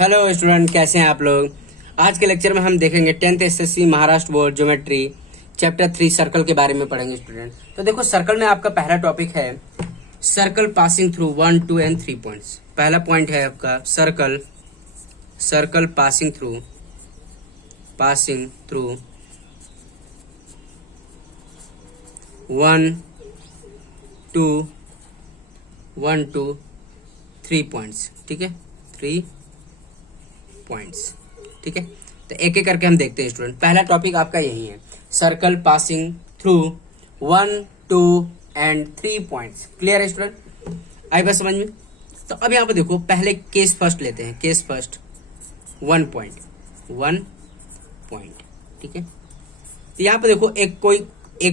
Hello student, कैसे हैं आप लोग। आज के लेक्चर में हम देखेंगे 10th SSC Maharashtra board geometry chapter 3 circle के बारे में पढ़ेंगे स्टूडेंट। तो देखो, सर्कल में आपका पहला टॉपिक है circle passing through 1, 2 and 3 points. पहला पॉइंट है आपका सर्कल पासिंग थ्रू 1, 2, 3 पॉइंट्स। ठीक है, 3 पॉइंट्स। ठीक है, तो एक एक करके हम देखते हैं स्टूडेंट। पहला टॉपिक आपका यही है, circle passing through 1, 2 and 3 points. Clear है स्टूडेंट, आई बात समझ में। तो अब यहाँ पे देखो, पहले केस फर्स्ट लेते हैं। Case first 1 point. ठीक है, तो यहाँ पे देखो एक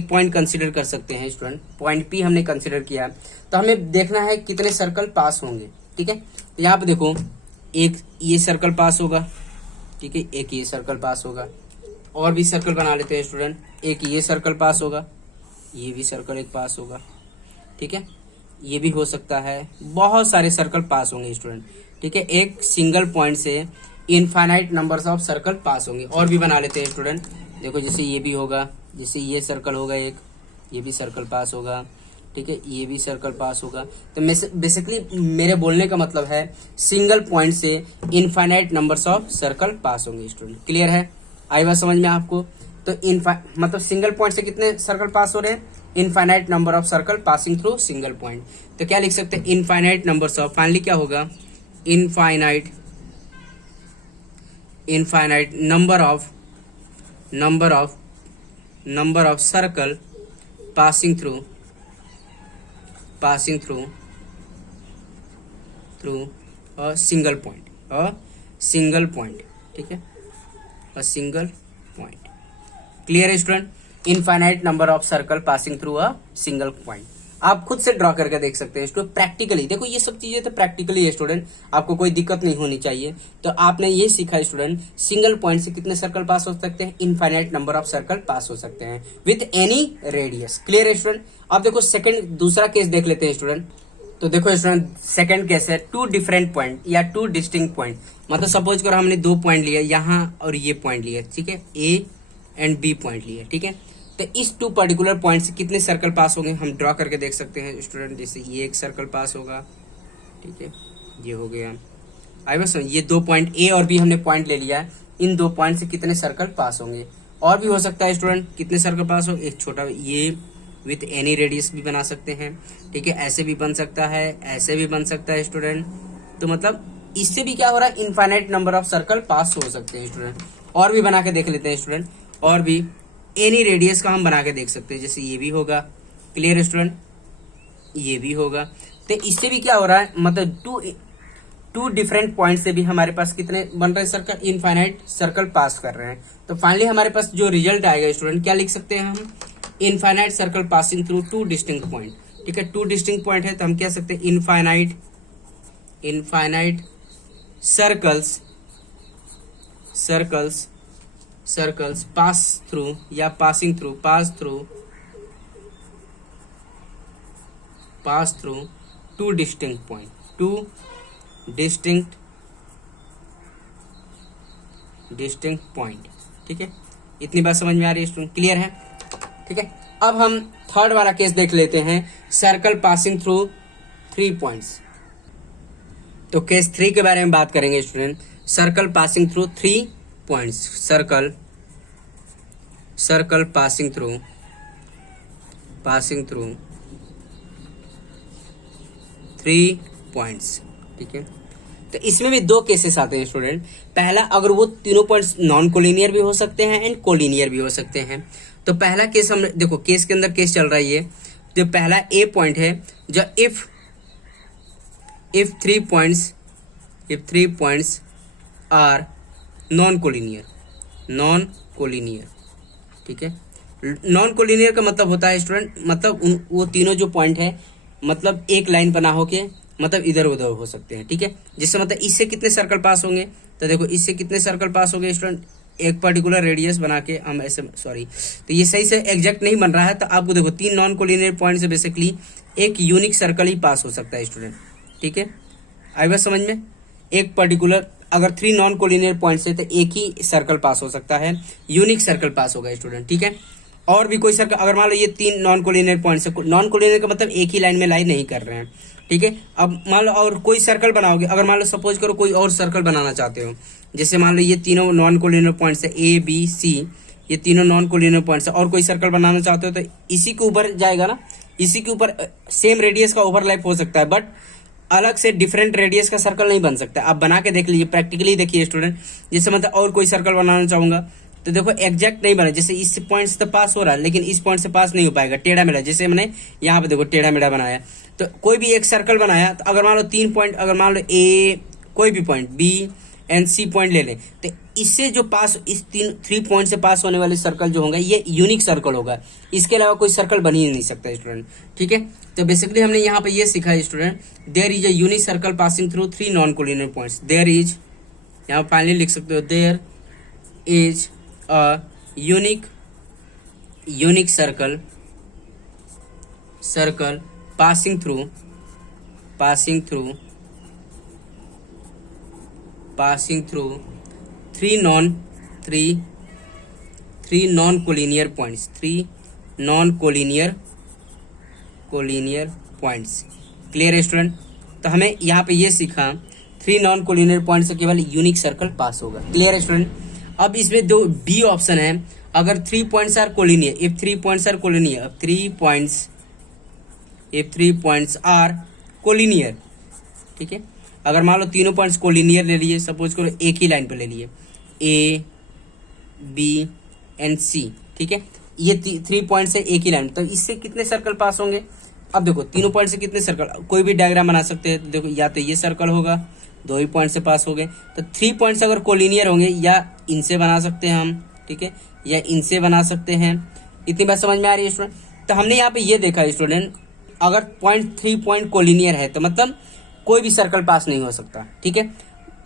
पॉइंट कंसिडर कर सकते हैं स्टूडेंट। पॉइंट पी हमने कंसिडर किया, तो हमें देखना है कितने सर्कल पास होंगे। ठीक है, तो यहाँ पे देखो, एक ये सर्कल पास होगा। ठीक है, एक ये सर्कल पास होगा। और भी सर्कल बना लेते हैं स्टूडेंट। एक ये सर्कल पास होगा, ये भी सर्कल एक पास होगा। ठीक है, ये भी हो सकता है। बहुत सारे सर्कल पास होंगे स्टूडेंट। ठीक है, एक सिंगल पॉइंट से इनफाइनाइट नंबर्स ऑफ सर्कल पास होंगे। और भी बना लेते हैं स्टूडेंट। देखो, जैसे ये भी होगा, जैसे ये सर्कल होगा एक, ये भी सर्कल पास होगा। ठीक है, ये भी सर्कल पास होगा। तो बेसिकली मेरे बोलने का मतलब है सिंगल पॉइंट से इनफाइनाइट नंबर्स ऑफ सर्कल पास होंगे स्टूडेंट। क्लियर है, आई बात समझ में आपको। तो मतलब सिंगल पॉइंट से कितने सर्कल पास हो रहे हैं, infinite number of circle passing through single point. तो क्या लिख सकते हैं, इनफाइनाइट नंबर्स ऑफ, फाइनली क्या होगा, infinite number of circle passing through a single point. ठीक है, अ सिंगल पॉइंट। क्लियर है student, infinite number of circle passing through a single point. आप खुद से ड्रॉ करके देख सकते हैं स्टूडेंट, प्रैक्टिकली। देखो, ये सब चीजें तो प्रैक्टिकली है स्टूडेंट, आपको कोई दिक्कत नहीं होनी चाहिए। तो आपने ये सीखा स्टूडेंट, सिंगल पॉइंट से कितने सर्कल पास हो सकते हैं, इनफाइनाइट नंबर ऑफ सर्कल पास हो सकते हैं विथ एनी रेडियस। क्लियर है स्टूडेंट। अब देखो, दूसरा केस देख लेते हैं स्टूडेंट। तो देखो स्टूडेंट, सेकंड केस है 2 डिफरेंट पॉइंट या 2 डिस्टिंक्ट पॉइंट। मतलब सपोज करो हमने 2 पॉइंट लिया, यहाँ और ये पॉइंट लिया। ठीक है, ए एंड बी पॉइंट लिया। ठीक है, तो इस 2 पर्टिकुलर पॉइंट से कितने सर्कल पास होंगे हम ड्रॉ करके देख सकते हैं स्टूडेंट। जैसे ये एक सर्कल पास होगा। ठीक है, ये हो गया। आई बस, ये 2 पॉइंट ए और बी हमने पॉइंट ले लिया। इन 2 पॉइंट से कितने सर्कल पास होंगे। और भी हो सकता है स्टूडेंट, कितने सर्कल पास हो, एक छोटा ये विथ एनी रेडियस भी बना सकते हैं। ठीक है, ऐसे भी बन सकता है, ऐसे भी बन सकता है स्टूडेंट। तो मतलब इससे भी क्या हो रहा है, इनफाइनाइट नंबर ऑफ सर्कल पास हो सकते हैं स्टूडेंट। और भी बना के देख लेते हैं स्टूडेंट। और भी एनी रेडियस का हम बना के देख सकते हैं। जैसे ये भी होगा। क्लियर स्टूडेंट, ये भी होगा। तो इससे भी क्या हो रहा है, मतलब टू डिफरेंट पॉइंट से भी हमारे पास कितने बन रहे हैं सर्कल, इनफाइनाइट सर्कल पास कर रहे हैं। तो फाइनली हमारे पास जो रिजल्ट आएगा स्टूडेंट, क्या लिख सकते हैं हम, infinite circle passing through 2 distinct point. ठीक है, 2 डिस्टिंक्ट पॉइंट है, तो हम कह सकते हैं इनफाइनाइट सर्कल्स पास थ्रू या passing through pass through 2 distinct point, 2 distinct point. ठीक है, इतनी बात समझ में आ रही है स्टूडेंट, क्लियर है। ठीक है, अब हम थर्ड वाला केस देख लेते हैं, सर्कल पासिंग थ्रू 3 पॉइंट्स। तो केस 3 के बारे में बात करेंगे student, circle passing through 3 points. Circle passing through 3 points. ठीक है, तो इसमें भी 2 केसेस आते हैं स्टूडेंट। पहला, अगर वो तीनों पॉइंट्स नॉन कोलिनियर भी हो सकते हैं एंड कोलिनियर भी हो सकते हैं। तो पहला केस हम देखो, केस के अंदर केस चल रहा है ये, जो पहला ए पॉइंट है, जो if 3 points are non collinear. ठीक है, नॉन कोलिनियर का मतलब होता है स्टूडेंट, मतलब वो तीनों जो पॉइंट है, मतलब एक लाइन बना होके मतलब इधर उधर हो सकते हैं। ठीक है, जिससे मतलब इससे कितने सर्कल पास होंगे, तो देखो इससे कितने सर्कल पास होंगे स्टूडेंट, एक पर्टिकुलर रेडियस बना के हम ऐसे, सॉरी, तो ये सही से एग्जैक्ट नहीं बन रहा है। तो आपको देखो 3 नॉन कोलिनियर पॉइंट से बेसिकली एक यूनिक सर्कल ही पास हो सकता है स्टूडेंट। ठीक है, आई बात समझ में, एक पर्टिकुलर अगर 3 नॉन कोलिनियर पॉइंट्स है तो एक ही सर्कल पास हो सकता है, यूनिक सर्कल पास होगा स्टूडेंट, ठीक है। और भी कोई सर्कल, अगर मान लो ये 3 नॉन कोलिनियर पॉइंट्स है, नॉन कोलिनियर का मतलब एक ही लाइन में लाई नहीं कर रहे हैं, ठीक है। अब मान लो और कोई सर्कल बनाओगे, अगर मान लो सपोज करो कोई और सर्कल बनाना चाहते हो, जैसे मान लो ये तीनों नॉन कोलिनियर पॉइंट्स है ए बी सी, ये तीनों नॉन कोलिनियर पॉइंट्स है, और कोई सर्कल बनाना चाहते हो तो इसी के ऊपर जाएगा ना, इसी के ऊपर सेम रेडियस का ओवरलैप हो सकता है, बट अलग से डिफरेंट रेडियस का सर्कल नहीं बन सकता। आप बना के देख लीजिए, प्रैक्टिकली देखिए स्टूडेंट। जैसे मतलब और कोई सर्कल बनाना चाहूंगा तो देखो एग्जैक्ट नहीं बना, जैसे इस पॉइंट से तो पास हो रहा है लेकिन इस पॉइंट से पास नहीं हो पाएगा, टेढ़ा मेढ़ा। जैसे मैंने यहाँ पे देखो टेढ़ा मेढ़ा बनाया, तो कोई भी एक सर्कल बनाया, तो अगर मान लो 3 पॉइंट, अगर मान लो ए कोई भी point B and C point ले लें, तो इससे जो पास इस 3 पॉइंट से पास होने वाले सर्कल जो होगा ये यूनिक सर्कल होगा, इसके अलावा कोई सर्कल बन ही नहीं सकता स्टूडेंट, ठीक है। तो बेसिकली हमने यहाँ पे ये सीखा है student, there is a unique circle passing through 3 non collinear points. There is, यहाँ फाइनली लिख सकते हो, there is a unique circle passing through 3 non collinear points, 3 non collinear points. Clear है स्टूडेंट। तो हमें यहाँ पे ये सीखा 3 नॉन कोलिनियर पॉइंट से केवल यूनिक सर्कल पास होगा। क्लियर है स्टूडेंट। अब इसमें दो डी ऑप्शन है, अगर 3 points are collinear, if 3 points are collinear, अब 3 पॉइंट्स आर कोलिनियर, ठीक है। अगर मान लो तीनों पॉइंट्स कोलिनियर ले लिए, सपोज करो एक ही लाइन पे ले लिए, ए बी एंड सी, ठीक है। ये 3 पॉइंट से एक ही लाइन, तो इससे कितने सर्कल पास होंगे। अब देखो तीनों पॉइंट से कितने सर्कल, कोई भी डायग्राम बना सकते हैं। तो देखो या तो ये सर्कल होगा, 2 ही पॉइंट से पास हो गए, तो 3 पॉइंट्स अगर कोलिनियर होंगे, या इनसे बना सकते हैं हम, ठीक है, या इनसे बना सकते हैं। इतनी बात समझ में आ रही है स्टूडेंट। तो हमने यहाँ पे ये देखा स्टूडेंट, अगर 3 पॉइंट कोलिनियर है तो मतलब कोई भी सर्कल पास नहीं हो सकता, ठीक है।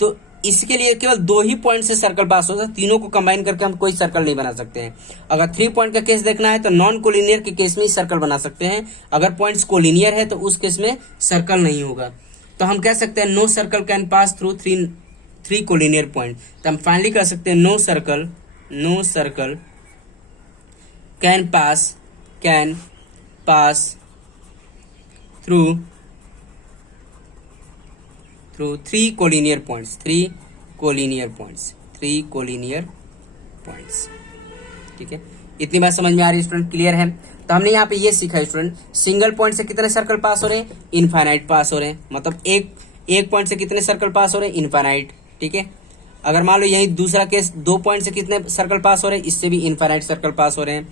तो इसके लिए केवल 2 ही पॉइंट से सर्कल पास हो सकता, तीनों को कंबाइन करके हम कोई सर्कल नहीं बना सकते हैं। अगर 3 पॉइंट का केस देखना है तो नॉन कोलिनियर के केस में ही सर्कल बना सकते हैं, अगर पॉइंट्स कोलिनियर है तो उस केस में सर्कल नहीं होगा। तो हम कह सकते हैं no circle can pass through 3 collinear point. तो हम फाइनली कह सकते हैं no circle can pass through 3 collinear points, 3 collinear points, ठीक है। इतनी बात समझ में आ रही है स्टूडेंट, क्लियर है। तो हमने यहाँ पे ये सीखा है स्टूडेंट, सिंगल पॉइंट से कितने सर्कल पास हो रहे हैं, इनफाइनाइट पास हो रहे हैं, मतलब एक पॉइंट से कितने सर्कल पास हो रहे हैं, इनफाइनाइट, ठीक है। अगर मान लो यही दूसरा केस, 2 पॉइंट से कितने सर्कल पास हो रहे हैं, इससे भी इनफाइनाइट सर्कल पास हो रहे हैं।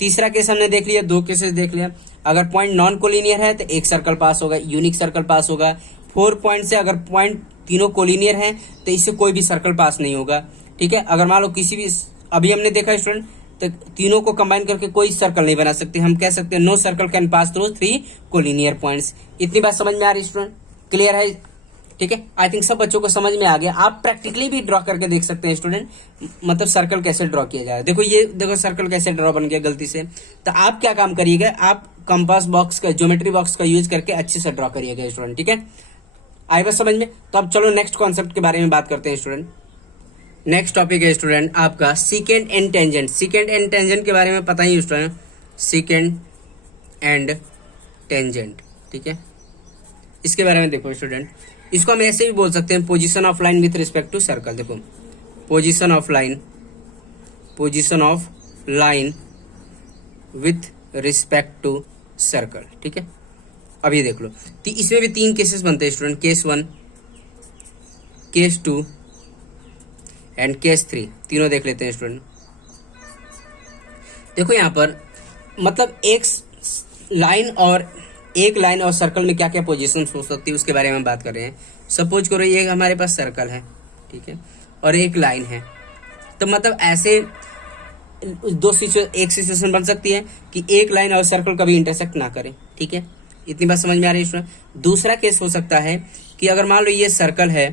तीसरा केस हमने देख लिया, 2 केसेस देख लिया। अगर पॉइंट नॉन कोलिनियर है तो एक सर्कल पास होगा, यूनिक सर्कल पास होगा। 4 पॉइंट से अगर पॉइंट तीनों कोलिनियर हैं तो इससे कोई भी सर्कल पास नहीं होगा, ठीक है। अगर मान लो किसी भी, अभी हमने देखा स्टूडेंट, तो तीनों को कंबाइन करके कोई सर्कल नहीं बना सकते, हम कह सकते हैं no circle can pass through 3 collinear points. इतनी बात समझ में आ रही है स्टूडेंट, क्लियर है, ठीक है। आई थिंक सब बच्चों को समझ में आ गया। आप प्रैक्टिकली भी ड्रॉ करके देख सकते हैं स्टूडेंट, मतलब सर्कल कैसे ड्रॉ किया जाए। देखो ये देखो सर्कल कैसे ड्रॉ बन गया गलती से। तो आप क्या काम करिएगा, आप कंपास बॉक्स का, ज्योमेट्री बॉक्स का यूज करके अच्छे से ड्रॉ करिएगा स्टूडेंट, ठीक है। आई बस समझ में। तो अब चलो नेक्स्ट कॉन्सेप्ट के बारे में बात करते हैं स्टूडेंट। नेक्स्ट टॉपिक है स्टूडेंट आपका सीकेंड एंड टेंजेंट। सीकेंड एंड टेंजेंट के बारे में पता ही स्टूडेंट, सीकेंड एंड टेंजेंट, ठीक है। इसके बारे में देखो स्टूडेंट, इसको हम ऐसे भी बोल सकते हैं position of line with respect to circle. देखो position of line with respect to circle, ठीक है। अभी देख लो, तो इसमें भी 3 केसेस बनते हैं student, case 1, case 2 and case 3। तीनों देख लेते हैं स्टूडेंट। देखो यहाँ पर मतलब एक लाइन और सर्कल में क्या क्या पोजीशन हो सकती है उसके बारे में बात कर रहे हैं। सपोज करो ये हमारे पास सर्कल है, ठीक है, और एक लाइन है। तो मतलब ऐसे एक सिचुएशन बन सकती है कि एक लाइन और सर्कल कभी इंटरसेक्ट ना करें, ठीक है। इतनी बात समझ में आ रही है। दूसरा केस हो सकता है कि अगर मान लो ये सर्कल है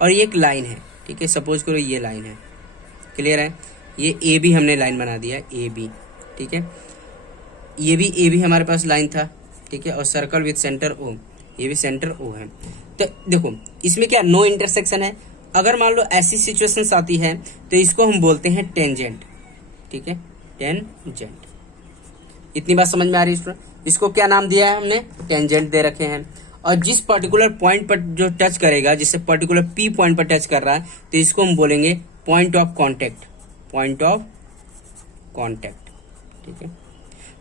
और ये एक लाइन है, ठीक है। सपोज करो ये लाइन है, क्लियर है। ये ए बी हमने लाइन बना दिया, ए बी, ठीक है। ये भी ए बी हमारे पास लाइन था, ठीक है, और सर्कल विथ सेंटर ओ, ये भी सेंटर ओ है। तो देखो इसमें क्या नो इंटरसेक्शन है। अगर मान लो ऐसी सिचुएशंस आती है तो इसको हम बोलते हैं टेंजेंट, ठीक है, टेंजेंट। इतनी बात समझ में आ रही है स्टूडेंट। इसको क्या नाम दिया है हमने, टेंजेंट दे रखे हैं। और जिस पर्टिकुलर पॉइंट पर जो टच करेगा, जिससे पर्टिकुलर पी पॉइंट पर टच कर रहा है, तो इसको हम बोलेंगे point of contact, point of contact, ठीक है।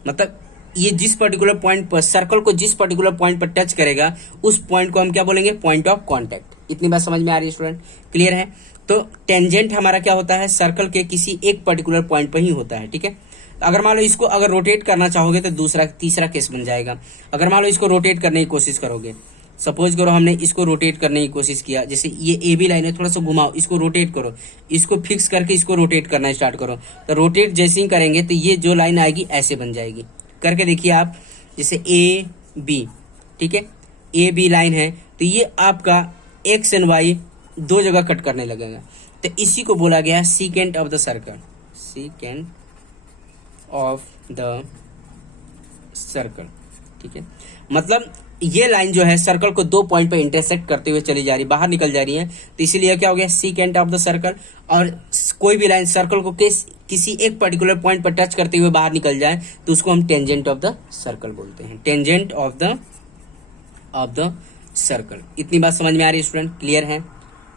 मतलब ये जिस पर्टिकुलर पॉइंट पर, सर्कल को जिस पर्टिकुलर पॉइंट पर टच करेगा, उस पॉइंट को हम क्या बोलेंगे, पॉइंट ऑफ कॉन्टेक्ट। इतनी बात समझ में आ रही है स्टूडेंट, क्लियर है। तो टेंजेंट हमारा क्या होता है, सर्कल के किसी एक पर्टिकुलर पॉइंट पर ही होता है, ठीक है। अगर मान लो इसको अगर रोटेट करना चाहोगे तो दूसरा तीसरा केस बन जाएगा। अगर मान लो इसको रोटेट करने की कोशिश करोगे, सपोज करो हमने इसको रोटेट करने की कोशिश किया, जैसे ये ए बी लाइन है, थोड़ा सा घुमाओ, इसको रोटेट करो, इसको फिक्स करके इसको रोटेट करना स्टार्ट करो, तो रोटेट जैसे ही करेंगे तो ये जो लाइन आएगी ऐसे बन जाएगी। करके देखिए आप, जैसे ए बी, ठीक है, ए बी लाइन है, तो ये आपका एक्स एंड वाई दो जगह कट करने लगेगा। तो इसी को बोला गया secant of the circle, secant of the circle, ठीक है। मतलब ये लाइन जो है सर्कल को दो पॉइंट पर इंटरसेक्ट करते हुए चली जा रही, बाहर निकल जा रही है, तो इसीलिए क्या हो गया, सीकेंट ऑफ द सर्कल। और कोई भी लाइन सर्कल को किसी एक पर्टिकुलर पॉइंट पर टच करते हुए बाहर निकल जाए तो उसको हम टेंजेंट ऑफ द सर्कल बोलते हैं, टेंजेंट ऑफ द सर्कल। इतनी बात समझ में आ रही है स्टूडेंट, क्लियर है,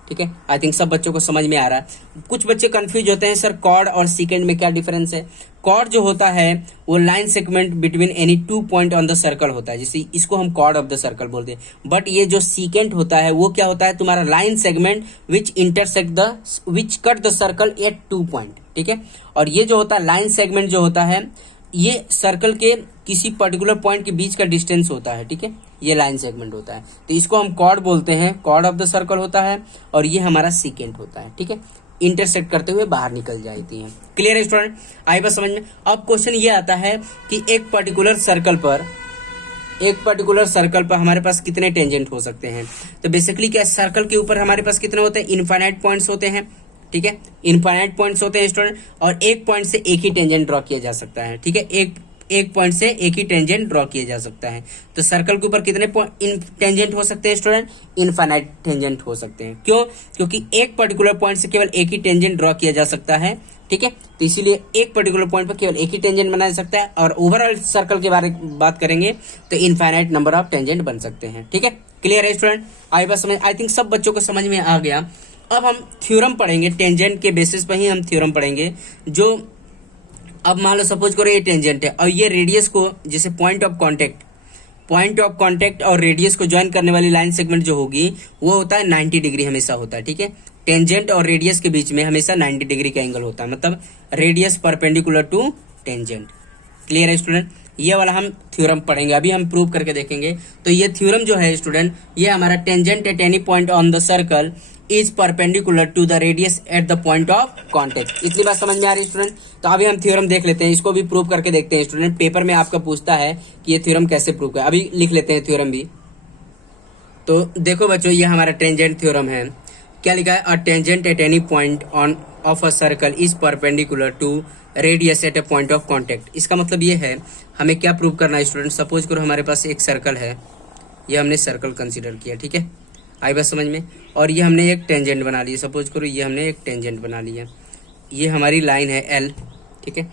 ठीक है। आई थिंक सब बच्चों को समझ में आ रहा है। कुछ बच्चे कंफ्यूज होते हैं, सर कॉर्ड और सीकेंट में क्या डिफरेंस है। कॉर्ड जो होता है वो line segment between any two point on the circle होता है, जैसे इसको हम कॉर्ड ऑफ द सर्कल बोलते हैं। बट ये जो सीकेंट होता है वो क्या होता है, तुम्हारा line segment which intersect the which cut the circle eight two point, ठीक है। और ये जो होता है लाइन सेगमेंट जो होता है, ये सर्कल के किसी पर्टिकुलर पॉइंट के बीच का डिस्टेंस होता है, ठीक है, ये लाइन सेगमेंट होता है। तो इसको हम कॉर्ड बोलते हैं, कॉर्ड ऑफ द सर्कल होता है, और ये हमारा सीकेंट होता है, ठीक है, इंटरसेक्ट करते हुए बाहर निकल जाती है। क्लियर है स्टूडेंट, आई बस समझ में। अब क्वेश्चन ये आता है कि एक पर्टिकुलर सर्कल पर हमारे पास कितने टेंजेंट हो सकते हैं। तो बेसिकली क्या, सर्कल के ऊपर हमारे पास कितने होते हैं, इनफाइनाइट पॉइंट्स होते हैं, ठीक है, इनफाइनाइट पॉइंट्स होते हैं स्टूडेंट। और एक पॉइंट से एक ही टेंजेंट ड्रॉ किया जा सकता है, ठीक है, एक पॉइंट से एक ही टेंजेंट ड्रॉ किया जा सकता है। तो सर्कल के ऊपर कितने टेंजेंट हो सकते हैं स्टूडेंट, इनफाइनाइट टेंजेंट हो सकते हैं। क्यों, क्योंकि एक पर्टिकुलर पॉइंट से केवल एक ही टेंजेंट ड्रॉ किया जा सकता है, ठीक है। तो इसीलिए एक पर्टिकुलर पॉइंट पर केवल एक ही टेंजेंट बनाया जा सकता है। और ओवरऑल सर्कल के बारे में बात करेंगे तो इनफाइनाइट नंबर ऑफ टेंजेंट बन सकते हैं, ठीक है। क्लियर है स्टूडेंट, आई बस समझ, आई थिंक सब बच्चों को समझ में आ गया। अब हम थ्योरम पढ़ेंगे, टेंजेंट के बेसिस पर ही हम थ्योरम पढ़ेंगे। जो अब मान लो सपोज करो ये टेंजेंट है और ये रेडियस को, जैसे पॉइंट ऑफ कांटेक्ट और रेडियस को ज्वाइन करने वाली लाइन सेगमेंट जो होगी वो होता है 90 डिग्री हमेशा होता है, ठीक है। टेंजेंट और रेडियस के बीच में हमेशा 90 डिग्री का एंगल होता है, मतलब radius perpendicular to tangent. Clear है स्टूडेंट, ये वाला हम थ्योरम पढ़ेंगे, अभी हम प्रूव करके देखेंगे। तो ये थ्योरम जो है स्टूडेंट, ये हमारा tangent at any point on the circle is perpendicular to the radius at the point of contact. इतनी बात समझ में आ रही है स्टूडेंट। तो अभी हम थ्योरम देख लेते हैं, इसको भी प्रूव करके देखते हैं स्टूडेंट। पेपर में आपका पूछता है कि ये थ्योरम कैसे प्रूव करें, अभी लिख लेते हैं थ्योरम भी। तो देखो बच्चों, ये हमारा टेंजेंट थ्योरम है। क्या लिखा है, a tangent at any point on of a circle is perpendicular to radius at a point of contact. इसका मतलब ये है, हमें क्या प्रूव करना है स्टूडेंट। सपोज करो हमारे पास एक सर्कल है, ये हमने सर्कल कंसिडर किया, ठीक है, आई बात समझ में। और ये हमने एक टेंजेंट बना लिया, सपोज करो ये हमने एक टेंजेंट बना लिया, ये हमारी लाइन है एल, ठीक है,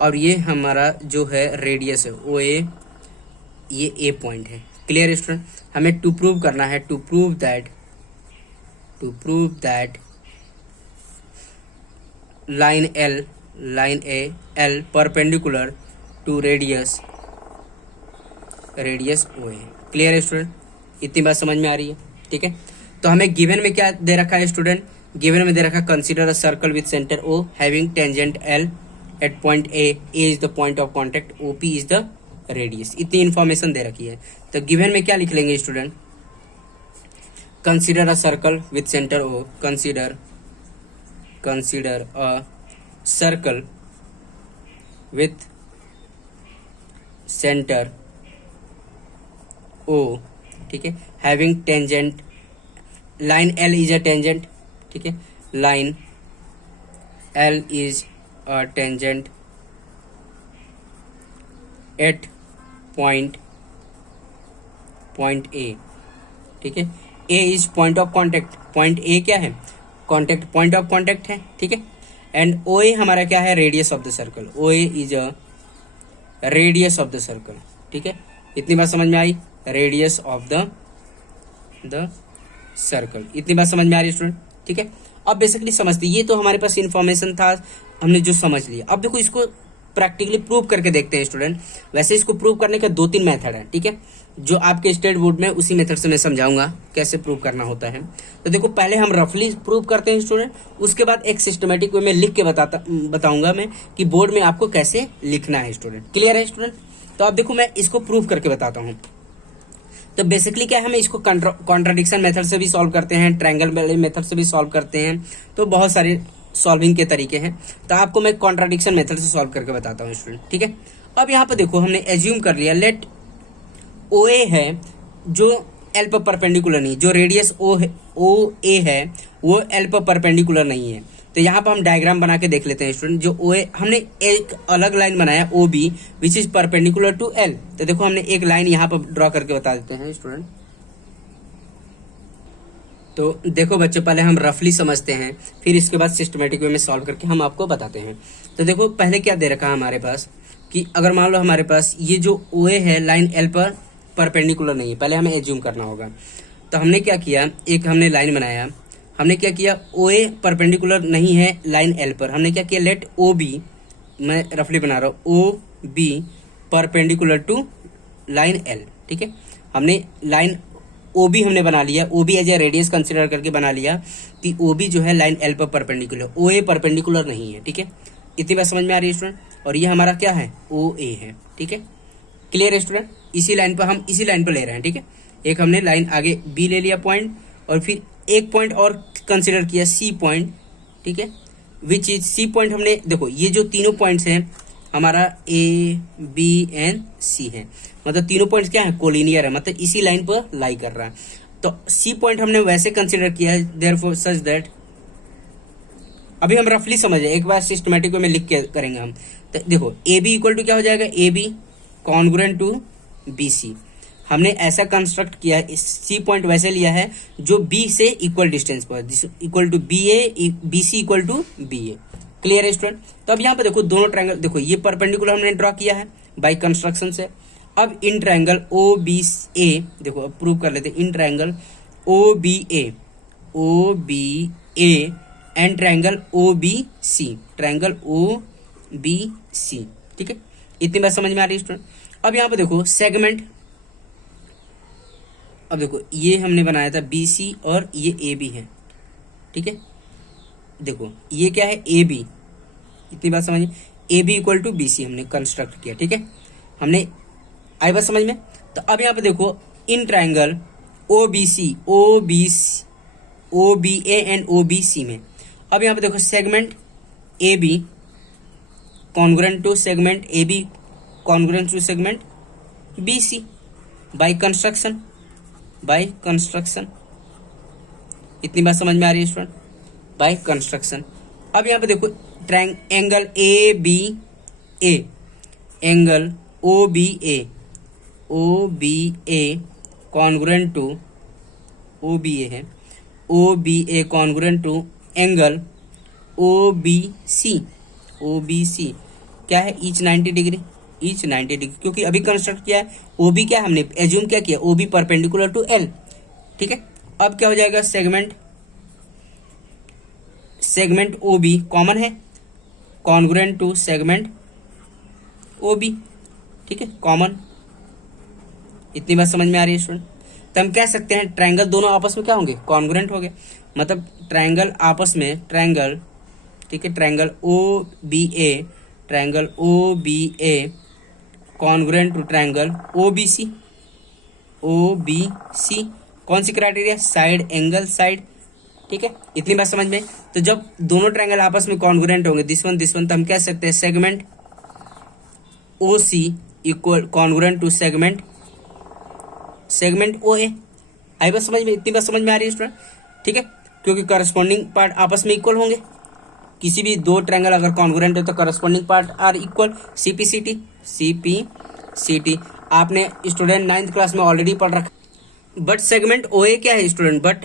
और ये हमारा जो है रेडियस है ओ ए, ये ए पॉइंट है। क्लियर स्टूडेंट, हमें टू प्रूव करना है, to prove that line A L perpendicular to radius O A. Clear student, इतनी बात समझ में आ रही है, ठीक है। तो हमें गिवन में क्या दे रखा है स्टूडेंट, गिवन में दे रखा consider a circle with centre O having tangent L at point A is the point of contact, OP is the radius. इतनी इंफॉर्मेशन दे रखी है। तो गिवन में क्या लिख लेंगे student, consider a circle with centre O, consider a circle with centre O, ठीक है, having tangent, line L is a tangent, ठीक है, line L is a tangent at point A, ठीक है, ए is point of contact, point A क्या है, contact, point of contact है, ठीक है। एंड ओ ए हमारा क्या है, radius of the circle, O A is a radius of the circle, ठीक है। इतनी बात समझ में आई, रेडियस ऑफ द सर्कल, इतनी बात समझ में आ रही है स्टूडेंट, ठीक है। अब बेसिकली समझते, ये तो हमारे पास इंफॉर्मेशन था, हमने जो समझ लिया। अब देखो इसको प्रैक्टिकली प्रूव करके देखते हैं स्टूडेंट। वैसे इसको प्रूव करने का 2-3 मेथड है, ठीक है, जो आपके स्टेट बोर्ड में उसी मेथड से मैं समझाऊंगा कैसे प्रूव करना होता है। तो देखो पहले हम रफली प्रूव करते हैं स्टूडेंट, उसके बाद एक सिस्टमेटिक वे में लिख के बताऊंगा मैं कि बोर्ड में आपको कैसे लिखना है स्टूडेंट। क्लियर है स्टूडेंट? तो अब देखो मैं इसको प्रूव करके बताता हूँ। तो बेसिकली क्या है, हम इसको कॉन्ट्राडिक्शन मेथड से भी सॉल्व करते हैं, ट्रायंगल वाले मेथड से भी सॉल्व करते हैं, तो बहुत सारे सॉल्विंग के तरीके हैं। तो आपको मैं कॉन्ट्राडिक्शन मेथड से सॉल्व करके बताता हूँ स्टूडेंट, ठीक है। अब यहाँ पर देखो हमने एज्यूम कर लिया, लेट ओ ए है जो एल पर परपेंडिकुलर नहीं, जो रेडियस ओ ए है वो एल पर परपेंडिकुलर नहीं है। तो यहाँ पर हम डायग्राम बना के देख लेते हैं स्टूडेंट। जो ओ ए, हमने एक अलग लाइन बनाया O B which is perpendicular to L. तो देखो हमने एक लाइन यहाँ पर ड्रॉ करके बता देते हैं स्टूडेंट। तो देखो बच्चों, पहले हम रफली समझते हैं, फिर इसके बाद सिस्टमेटिक वे में सॉल्व करके हम आपको बताते हैं। तो देखो पहले क्या दे रखा है हमारे पास कि अगर मान लो हमारे पास ये जो ओ ए है लाइन एल पर परपेंडिकुलर नहीं है, पहले हमें एज्यूम करना होगा। तो हमने क्या किया, एक हमने लाइन बनाया, हमने क्या किया, ओ ए परपेंडिकुलर नहीं है लाइन एल पर, हमने क्या किया, लेट ओ बी, मैं रफली बना रहा हूँ, O B perpendicular to line L, ठीक है। हमने लाइन ओ बी हमने बना लिया, O B as a radius consider करके बना लिया कि ओ बी जो है लाइन एल पर परपेंडिकुलर, ओ ए परपेंडिकुलर नहीं है, ठीक है। इतनी बात समझ में आ रही है स्टूडेंट? और ये हमारा क्या है, ओ ए है, ठीक है। क्लियर है स्टूडेंट? इसी लाइन पर हम इसी लाइन पर ले रहे हैं, ठीक है। एक हमने लाइन आगे बी ले लिया पॉइंट, और फिर एक पॉइंट और कंसिडर किया सी पॉइंट, ठीक है। विच इज सी पॉइंट, हमने देखो ये जो तीनों पॉइंट्स हैं हमारा ए बी एंड सी है, मतलब तीनों पॉइंट्स क्या है, कोलिनियर है, मतलब इसी लाइन पर लाई कर रहा है। तो सी पॉइंट हमने वैसे कंसिडर किया है, देयरफॉर सच दैट, अभी हम रफली समझे, एक बार सिस्टमेटिक वे में लिख के करेंगे हम। तो देखो ए बी इक्वल टू क्या हो जाएगा, A B congruent to B C. हमने ऐसा कंस्ट्रक्ट किया, सी पॉइंट वैसे लिया है जो बी से इक्वल डिस्टेंस पर, equal to B A, B C equal to B A. Clear है स्टूडेंट? तो अब यहाँ पे देखो दोनों ट्रायंगल, देखो ये परपेंडिकुलर हमने ड्रॉ किया है बाय कंस्ट्रक्शन से। अब इन ट्रायंगल ओ बी ए, देखो अब प्रूव कर लेते हैं, in triangle O B A, O B A and triangle O B C, triangle O B C, ठीक है। इतनी बात समझ में आ रही है स्टूडेंट? अब यहाँ पे देखो सेगमेंट, अब देखो ये हमने बनाया था बी सी और ये ए बी है, ठीक है। देखो ये क्या है, ए बी, इतनी बात समझिए, A B equal to B C हमने कंस्ट्रक्ट किया, ठीक है। हमने आई बात समझ में? तो अब यहाँ पे देखो in triangle O B C, O B A and O B C में, अब यहाँ पे देखो segment A B congruent to segment A B congruent to segment B C by construction, इतनी बात समझ में आ रही है स्टूडेंट? By construction. अब यहाँ पे देखो angle A B A, angle O B A congruent to, O B A है, O B A congruent to angle O B C, क्या है, ईच 90 डिग्री, क्योंकि अभी कंस्ट्रक्ट किया है ओ बी, क्या हमने एज्यूम क्या किया, O B perpendicular to L, ठीक है। अब क्या हो जाएगा, सेगमेंट ओ बी कॉमन है, congruent to segment O B, ठीक है, कॉमन। इतनी बात समझ में आ रही है स्टूडेंट? तो हम कह सकते हैं ट्रायंगल दोनों आपस में क्या होंगे, कॉन्ग्रुएंट हो गए, मतलब ट्रायंगल आपस में, ट्रायंगल, ठीक है, triangle O B A congruent to triangle O B C, कौन सी क्राइटेरिया, साइड, एंगल, साइड, ठीक है। इतनी बात समझ में? तो जब दोनों ट्रायंगल आपस में कॉन्ग्रुएंट होंगे, दिस वन तो हम कह सकते हैं segment O C equal congruent to segment O A. आई बात समझ में? इतनी बात समझ में आ रही है स्टूडेंट? ठीक है, क्योंकि करस्पॉन्डिंग पार्ट आपस में इक्वल होंगे, किसी भी दो ट्रायंगल अगर कॉन्ग्रुएंट है तो corresponding part are equal, CPCT. आपने स्टूडेंट 9th क्लास में ऑलरेडी पढ़ रखा, बट सेगमेंट ओए क्या है स्टूडेंट, बट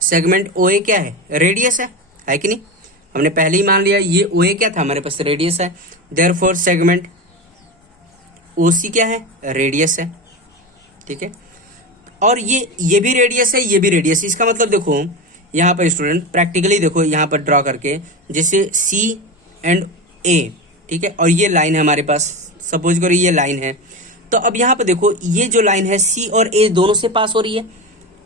सेगमेंट ओए क्या है, रेडियस है कि नहीं। हमने पहले ही मान लिया ये ओए क्या था हमारे पास, रेडियस है। देयरफॉर सेगमेंट ओसी क्या है, रेडियस है, ठीक है। और ये भी रेडियस है, ये भी रेडियस। इसका मतलब देखो यहाँ पर स्टूडेंट प्रैक्टिकली देखो यहाँ पर ड्रॉ करके, जैसे सी एंड ए, ठीक है, और ये लाइन है हमारे पास, सपोज करो ये लाइन है। तो अब यहाँ पर देखो ये जो लाइन है सी और ए दोनों से पास हो रही है,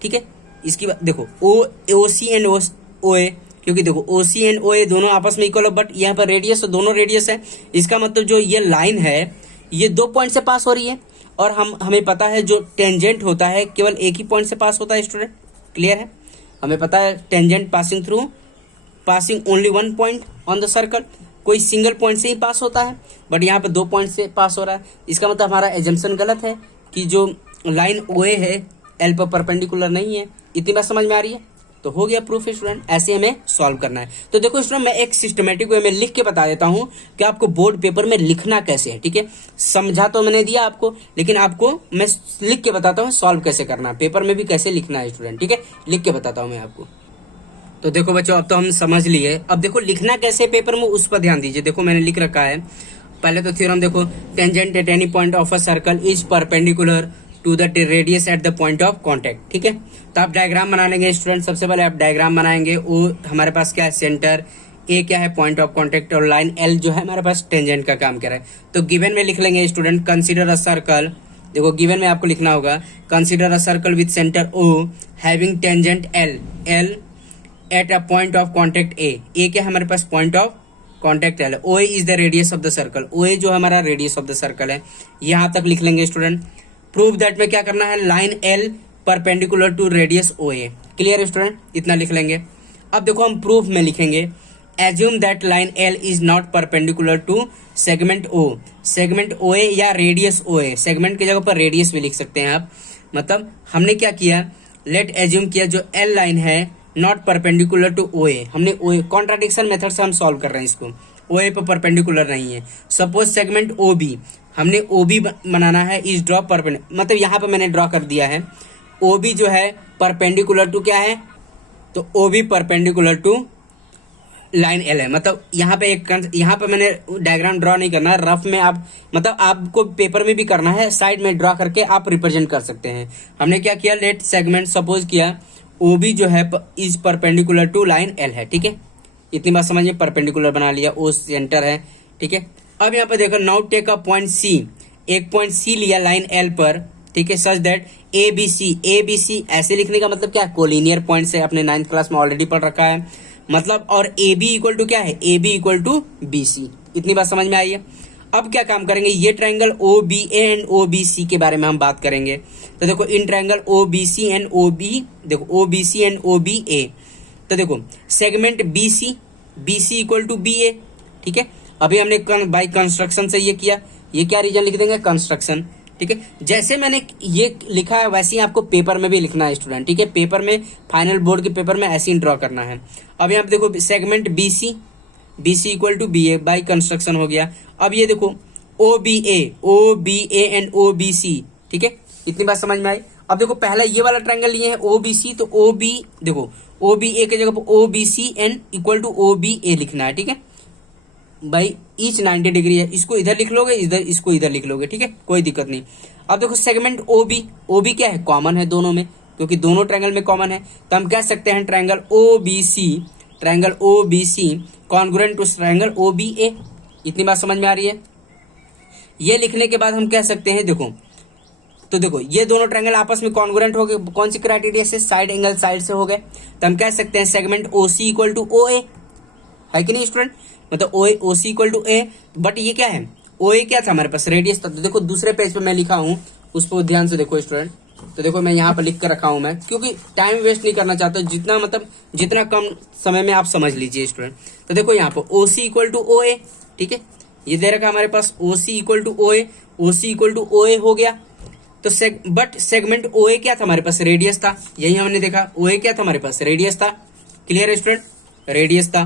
ठीक है। इसकी बात देखो ओ सी एंड ओ ए, क्योंकि देखो ओ सी एंड ओ ए दोनों आपस में इक्वल है, बट यहाँ पर रेडियस तो दोनों रेडियस है। इसका मतलब जो ये लाइन है ये 2 पॉइंट से पास हो रही है, और हमें पता है जो टेंजेंट होता है केवल एक ही पॉइंट से पास होता है स्टूडेंट, क्लियर है। हमें पता है tangent passing only 1 point on the circle, कोई सिंगल पॉइंट से ही पास होता है, बट यहाँ पे 2 पॉइंट से पास हो रहा है। इसका मतलब हमारा एजम्पशन गलत है कि जो लाइन ओए है एल पर परपेंडिकुलर नहीं है। इतनी बात समझ में आ रही है, तो हो गया प्रूफ स्टूडेंट। ऐसे हमें सॉल्व करना है। तो देखो स्टूडेंट मैं एक सिस्टमेटिक वे में लिख के बता देता हूँ कि आपको बोर्ड पेपर में लिखना कैसे है, ठीक है। समझा तो मैंने दिया आपको, लेकिन आपको मैं लिख के बताता हूँ सॉल्व कैसे करना है, पेपर में भी कैसे लिखना है स्टूडेंट, ठीक है। लिख के बताता हूँ मैं आपको। तो देखो बच्चों अब तो हम समझ लिए, अब देखो लिखना कैसे पेपर में उस पर ध्यान दीजिए। देखो मैंने लिख रखा है, पहले तो थ्योरम देखो, tangent at any point of a circle is perpendicular to the radius at the point of contact, ठीक है। तो आप डायग्राम बना लेंगे स्टूडेंट। सबसे पहले आप डायग्राम बनाएंगे। वो हमारे पास क्या है, सेंटर, ए क्या है, पॉइंट ऑफ कॉन्टेक्ट, और लाइन एल जो है हमारे पास टेंजेंट का काम कर रहा है। तो गिवन में लिख लेंगे स्टूडेंट, कंसीडर अ सर्कल। देखो गिवन में आपको लिखना होगा, consider a circle with centre O having tangent L at a point of contact A क्या है हमारे पास, point of contact L. O is the radius of the circle, O जो हमारा रेडियस ऑफ द सर्कल है। यहां तक लिख लेंगे स्टूडेंट। प्रूव दैट में क्या करना है, line L perpendicular to radius O A, clear student, इतना लिख लेंगे। अब देखो हम प्रूफ में लिखेंगे, assume that line L is not perpendicular to segment O A या रेडियस ओ ए। सेगमेंट की जगह पर रेडियस भी लिख सकते हैं आप। मतलब हमने क्या किया, लेट एज्यूम किया जो एल लाइन है नॉट परपेंडिकुलर टू ओ ए। हमने ओ ए कॉन्ट्राडिक्शन मेथड से हम सॉल्व कर रहे हैं इसको, ओ ए पर परपेंडिकुलर नहीं है। सपोज सेगमेंट ओ बी, हमने ओ बी बनाना है, इज ड्रॉ परपेंडिकुलर, मतलब यहाँ पे मैंने ड्रॉ कर दिया है। ओ बी जो है परपेंडिकुलर टू क्या है, तो O B perpendicular to line L है। मतलब यहाँ पे मैंने डायग्राम ड्रॉ नहीं करना, रफ में आप, मतलब आपको पेपर में भी करना है, साइड में ड्रॉ करके आप रिप्रेजेंट कर सकते हैं। हमने क्या किया, लेट सेगमेंट सपोज किया ओ बी जो है is perpendicular to line L है, ठीक है। इतनी बात समझिए, परपेंडिकुलर बना लिया, ओ सेंटर है, ठीक है। अब यहाँ पे देखो, now take a point C, एक पॉइंट सी लिया लाइन एल पर, ठीक है, सच दैट ए बी सी ऐसे लिखने का मतलब क्या है, कोलिनियर पॉइंट से अपने 9th क्लास में ऑलरेडी पढ़ रखा है। मतलब और ए बी इक्वल टू क्या है, A B equal to B C. इतनी बात समझ में आई है। अब क्या काम करेंगे, ये triangle O B A and O B C के बारे में हम बात करेंगे। तो देखो in triangle O B C and O B, देखो O B C and O B A, तो देखो segment B C equal to B A, ठीक है। अभी हमने बाई कंस्ट्रक्शन से ये किया, ये क्या रीजन लिख देंगे, कंस्ट्रक्शन, ठीक है। जैसे मैंने ये लिखा है वैसे ही आपको पेपर में भी लिखना है स्टूडेंट, ठीक है। पेपर में, फाइनल बोर्ड के पेपर में ऐसे ही ड्रॉ करना है। अब यहाँ पे देखो segment B C equal to B A, by construction हो गया। अब ये देखो O B A and O B C, ठीक है। इतनी बात समझ में आई। अब देखो पहला ये वाला ट्रायंगल लिए है ओ बी सी, तो ओ बी, देखो ओ बी ए की जगह पर O B C and equal to O B A लिखना है, ठीक है। भाई ईच 90 डिग्री है, इसको इधर लिख लोगे, इधर इसको इधर लिख लोगे, ठीक है, कोई दिक्कत नहीं। अब देखो सेगमेंट ओ बी क्या है, कॉमन है दोनों में, क्योंकि दोनों ट्रायंगल में कॉमन है। तो हम कह सकते हैं triangle O B C congruent to triangle O B A. इतनी बात समझ में आ रही है। ये लिखने के बाद हम कह सकते हैं, देखो तो देखो ये दोनों ट्रायंगल आपस में कॉन्ग्रुएंट हो गए, कौन सी क्राइटेरिया से, साइड एंगल साइड से हो गए। तो हम कह सकते हैं segment O C equal to ओ ए, है कि नहीं स्टूडेंट, मतलब ओ C equal to A. But ये क्या है, ओ ए क्या था हमारे पास, रेडियस था। तो देखो दूसरे पेज पे मैं लिखा हूं, उस पर ध्यान से देखो स्टूडेंट। तो देखो मैं यहाँ पर लिख कर रखा हूं मैं, क्योंकि टाइम वेस्ट नहीं करना चाहता, जितना मतलब जितना कम समय में आप समझ लीजिए स्टूडेंट। तो देखो यहाँ पर ओ सी इक्वल टू ओ ए, ठीक है, ये दे रखा हमारे पास ओ सी इक्वल टू ओ ए हो गया। तो बट सेगमेंट ओ ए क्या था हमारे पास, रेडियस था। यही हमने देखा, ओ ए क्या था हमारे पास, रेडियस था। क्लियर है स्टूडेंट, रेडियस था।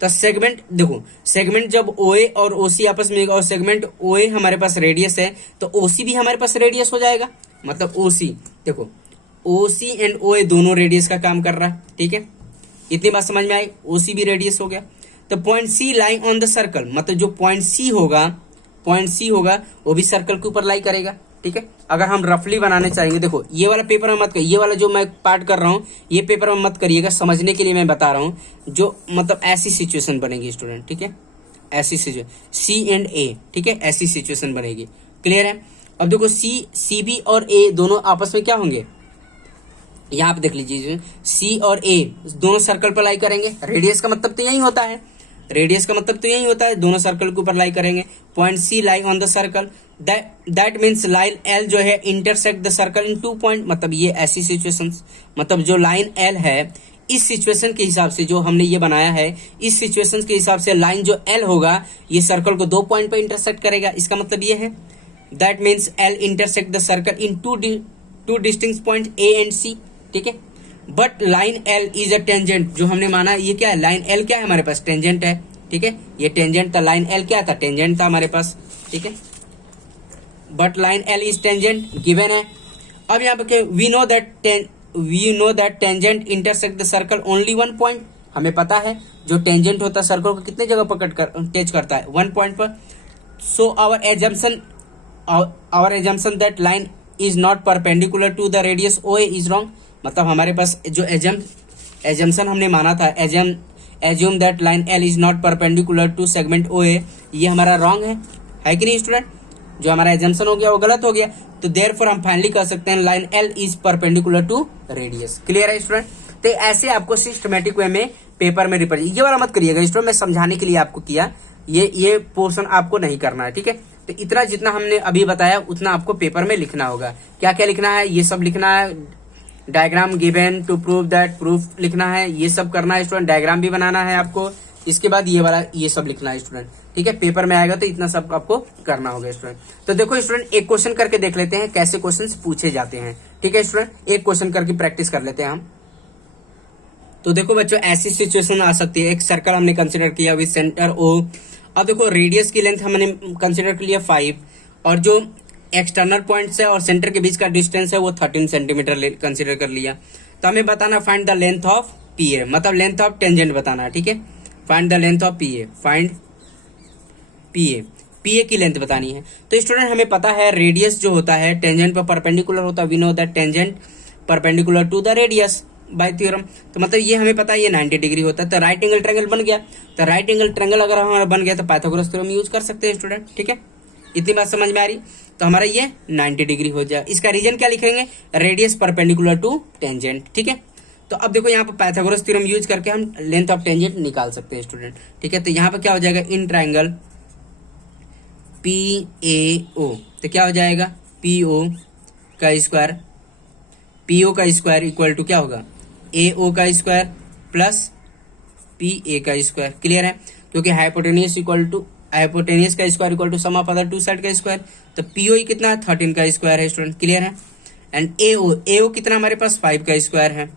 तो सेगमेंट, देखो सेगमेंट जब ओ ए और ओ सी आपस में, और सेगमेंट ओ ए हमारे पास रेडियस है, तो ओ सी भी हमारे पास रेडियस हो जाएगा। मतलब OC, देखो OC एंड OA दोनों रेडियस का काम कर रहा है, ठीक है, इतनी बात समझ में आई। OC भी रेडियस हो गया। तो point C lying on the circle, मतलब जो पॉइंट C होगा वो भी सर्कल के ऊपर लाई करेगा, ठीक है। अगर हम रफली बनाने चाहेंगे, देखो ये वाला पेपर में मत करिए, ये वाला जो मैं पार्ट कर रहा हूँ ये पेपर में मत करिएगा, समझने के लिए मैं बता रहा हूँ। जो मतलब ऐसी सिचुएशन बनेगी स्टूडेंट, ठीक है, ऐसी सिचुएशन C एंड A, ठीक है, ऐसी सिचुएशन बनेगी। क्लियर है। अब देखो CB और A दोनों आपस में क्या होंगे, यहाँ पे देख लीजिए, C और A दोनों सर्कल पर लाई करेंगे। रेडियस का मतलब तो यही होता है, दोनों सर्कल के ऊपर लाई करेंगे। Point C lie on the circle, that means line L जो है intersect the circle in 2 point. मतलब ये ऐसी सिचुएशंस, मतलब जो लाइन L है इस सिचुएशन के हिसाब से जो हमने ये बनाया है, इस सिचुएशन के हिसाब से लाइन जो L होगा ये सर्कल को 2 पॉइंट पर इंटरसेक्ट करेगा। इसका मतलब ये है that means L intersect the circle in two distinct point A and C, ठीक है। But line L is a tangent, जो हमने माना ये क्या है, लाइन L क्या है हमारे पास, टेंजेंट है, ठीक है, ये टेंजेंट था, लाइन L क्या था, टेंजेंट था हमारे पास, ठीक है। But line L is tangent given है। अब यहाँ पे we know that tangent intersect the circle only 1 point. हमें पता है जो टेंजेंट होता है सर्कल को कितने जगह पर टच करता है, 1 पॉइंट पर। So our assumption that line is not perpendicular to the radius OA is wrong. मतलब हमारे पास जो एजम्पशन हमने माना था, assume that line L is not perpendicular to segment OA, ये हमारा रॉन्ग है कि नहीं स्टूडेंट। जो हमारा एजम्पशन हो गया वो गलत हो गया, तो देयरफॉर हम फाइनली कह सकते हैं line L is perpendicular to radius. Clear है स्टूडेंट। तो ऐसे आपको सिस्टमेटिक वे में पेपर में रिप्रेजेंट, ये वाला मत करिएगा स्टूडेंट, मैं समझाने के लिए आपको किया, ये पोर्शन आपको नहीं करना है, ठीक है। तो इतना जितना हमने अभी बताया उतना आपको पेपर में लिखना होगा। क्या क्या लिखना है, ये सब लिखना है, diagram given to prove that, proof लिखना है, ये सब करना है स्टूडेंट, डायग्राम भी बनाना है आपको। इसके बाद ये वाला ये सब लिखना है स्टूडेंट, ठीक है। पेपर में आएगा तो इतना सब आपको करना होगा स्टूडेंट। तो देखो स्टूडेंट एक क्वेश्चन करके देख लेते हैं कैसे क्वेश्चंस पूछे जाते हैं, ठीक है स्टूडेंट। एक क्वेश्चन करके प्रैक्टिस कर लेते हैं हम। तो देखो बच्चों ऐसी सिचुएशन आ सकती है, एक सर्कल हमने कंसिडर किया विद सेंटर O। अब देखो रेडियस की लेंथ हमने कंसिडर कर लिया 5, और जो एक्सटर्नल पॉइंट्स है और सेंटर के बीच का डिस्टेंस है वो 13 सेंटीमीटर कंसिडर कर लिया। तो हमें बताना find the length of PA, मतलब लेंथ ऑफ टेंजेंट बताना है, ठीक है। Find the length of PA, find PA की लेंथ बतानी है। तो स्टूडेंट हमें पता है रेडियस जो होता है टेंजेंट पर परपेंडिकुलर होता है, we know that tangent perpendicular to the radius by theorem. तो मतलब ये हमें पता है ये 90 डिग्री होता है। तो राइट एंगल ट्रायंगल बन गया, तो राइट एंगल ट्रायंगल अगर हमारा बन गया तो पाइथागोरस थ्योरम यूज कर सकते हैं स्टूडेंट, ठीक है। इतनी बात समझ में आ रही। तो हमारा ये 90 डिग्री हो जाए। इसका रीजन क्या लिखेंगे, रेडियस परपेंडिकुलर टू टेंजेंट, ठीक है। तो अब देखो यहाँ पर पाइथागोरस थ्योरम यूज करके हम लेंथ ऑफ टेंजेंट निकाल सकते हैं स्टूडेंट, ठीक है। तो यहाँ पर क्या हो जाएगा, इन ट्रायंगल PAO, तो क्या हो जाएगा PO का स्क्वायर इक्वल टू क्या होगा, AO का स्क्वायर प्लस PA का स्क्वायर। क्लियर है, क्योंकि हाइपोटेनियस का square equal to sum of other two side का स्क्वायर। तो PO कितना है, 13 का स्क्वायर है स्टूडेंट, क्लियर है। एंड AO कितना हमारे पास 5 का स्क्वायर है।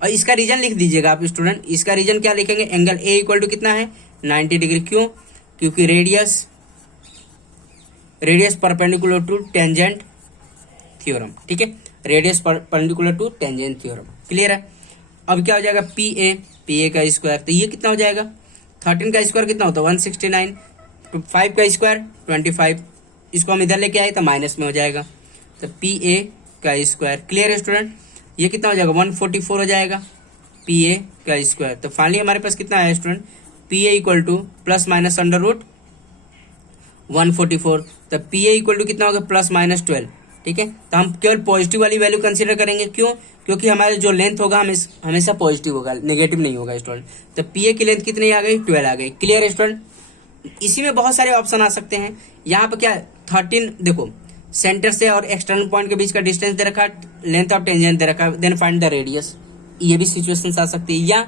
और इसका रीजन लिख दीजिएगा आप स्टूडेंट, इसका रीजन क्या लिखेंगे, एंगल A इक्वल टू कितना है 90 डिग्री। क्यों, क्योंकि radius perpendicular to tangent theorem, ठीक है, radius perpendicular to tangent theorem. Clear है। अब क्या हो जाएगा PA का स्क्वायर, तो ये कितना हो जाएगा, 13 का स्क्वायर कितना होता है 169, 5 का स्क्वायर 25, इसको हम इधर लेके आए तो माइनस में हो जाएगा। तो PA का स्क्वायर। क्लियर है स्टूडेंट। ये कितना हो जाएगा 144 हो जाएगा PA का स्क्वायर। तो फाइनली हमारे पास कितना है student, PA equal to plus minus under root 144। तो PA इक्वल टू कितना होगा प्लस माइनस 12, ठीक है। तो हम केवल पॉजिटिव वाली वैल्यू कंसीडर करेंगे, क्यों, क्योंकि हमारा जो लेंथ होगा हमेशा पॉजिटिव होगा, नेगेटिव नहीं होगा स्टूडेंट। तो PA की लेंथ कितनी आ गई, 12 आ गई। क्लियर है स्टूडेंट। इसी में बहुत सारे ऑप्शन आ सकते हैं। यहाँ पर क्या 13, देखो सेंटर से और एक्सटर्नल पॉइंट के बीच का डिस्टेंस दे रखा, लेंथ ऑफ टेंजेंट दे रखा, देन फाइंड द रेडियस, ये भी सिचुएशन आ सकती है। या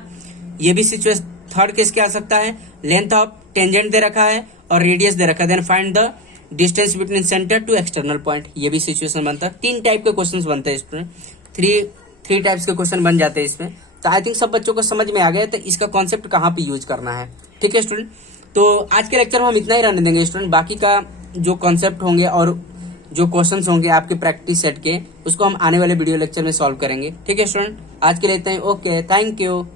ये भी सिचुएशन, थर्ड केस क्या आ सकता है, लेंथ ऑफ टेंजेंट दे रखा है और रेडियस दे रखा है, then find the distance between centre to external point, ये भी सिचुएशन बनता है। 3 टाइप के क्वेश्चन बनते हैं इसमें, थ्री टाइप्स के क्वेश्चन बन जाते हैं इसमें। तो आई थिंक सब बच्चों को समझ में आ गया तो इसका कॉन्सेप्ट कहाँ पे यूज करना है, ठीक है स्टूडेंट। तो आज के लेक्चर में हम इतना ही रहने देंगे स्टूडेंट, बाकी का जो कॉन्सेप्ट होंगे और जो क्वेश्चंस होंगे आपके प्रैक्टिस सेट के, उसको हम आने वाले वीडियो लेक्चर में सॉल्व करेंगे। ठीक है स्टूडेंट, आज के लिए इतना ही। Okay, thank you.